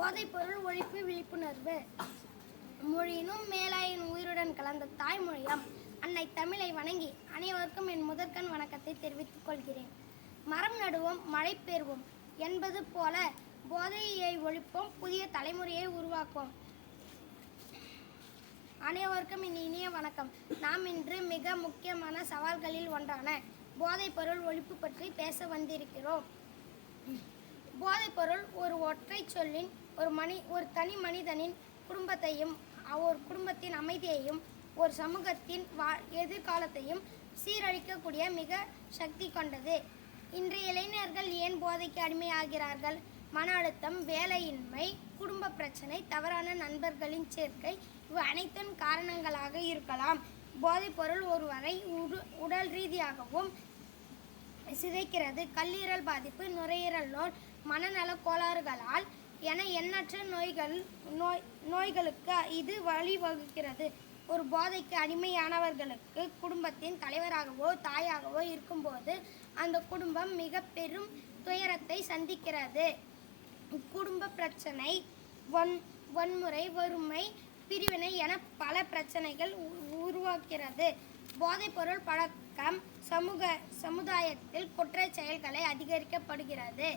போதைப்பொருள் ஒழிப்பு விழிப்புணர்வு. மொழியினும் மேலாயின் உயிருடன் கலந்த தாய்மொழியாம் அன்னை தமிழை வணங்கி அனைவருக்கும் என் முதற்கண் வணக்கத்தை தெரிவித்துக் கொள்கிறேன். மரம் நடுவோம், மழை பெறுவோம் என்பது போல போதையை ஒழிப்போம், புதிய தலைமுறையை உருவாக்குவோம். அனைவருக்கும் இனிய வணக்கம். நாம் இன்று மிக முக்கியமான சவால்களில் ஒன்றான போதைப்பொருள் ஒழிப்பு பற்றி பேச வந்திருக்கிறோம். போதைப்பொருள் ஒரு ஒற்றை சொல்லின் ஒரு தனி மனிதனின் குடும்பத்தையும், ஒரு குடும்பத்தின் அமைதியையும், ஒரு சமூகத்தின் எதிர்காலத்தையும் சீரழிக்கக்கூடிய மிக சக்தி கொண்டது. இன்றைய இளைஞர்கள் ஏன் போதைக்கு அடிமையாகிறார்கள்? மன அழுத்தம், வேலையின்மை, குடும்ப பிரச்சனை, தவறான நண்பர்களின் சேர்க்கை இவை அனைத்தும் காரணங்களாக இருக்கலாம். போதைப்பொருள் ஒருவரை உடல் ரீதியாகவும் சிதைக்கிறது. கல்லீரல் பாதிப்பு, நுரையீரல் நோய், மனநல கோளாறுகளால் என எண்ணற்ற நோய்களுக்கு இது வழிவகுக்கிறது. ஒரு போதைக்கு அடிமையானவர்களுக்கு குடும்பத்தின் தலைவராகவோ தாயாகவோ இருக்கும்போது அந்த குடும்பம் மிக பெரும் துயரத்தை சந்திக்கிறது. குடும்ப பிரச்சனை, வன்முறை, வறுமை, பிரிவினை என பல பிரச்சனைகள் உருவாக்கிறது. போதைப்பொருள் பழக்கம் சமுதாயத்தில் குற்ற செயல்களை அதிகரிக்கப்படுகிறது.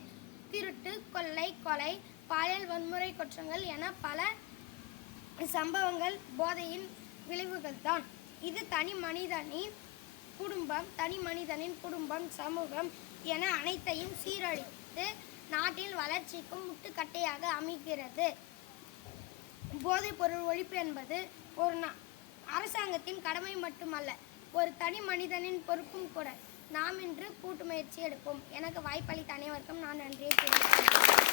திருட்டு, கொள்ளை, கொலை, பாலியல் வன்முறை குற்றங்கள் என பல சம்பவங்கள் போதையின் விளைவுகள் தான். இது தனி மனிதனின் குடும்பம், சமூகம் என அனைத்தையும் சீரழித்து நாட்டில் வளர்ச்சிக்கும் முட்டுக்கட்டையாக அமைகிறது. போதைப்பொருள் ஒழிப்பு என்பது ஒரு அரசாங்கத்தின் கடமை மட்டுமல்ல, ஒரு தனி மனிதனின் பொறுப்பும் கூட. நாம் இன்று கூட்டு முயற்சி எடுப்போம். எனக்கு வாய்ப்பளித்த அனைவருக்கும் நான் நன்றியை தெரிவிக்கிறேன்.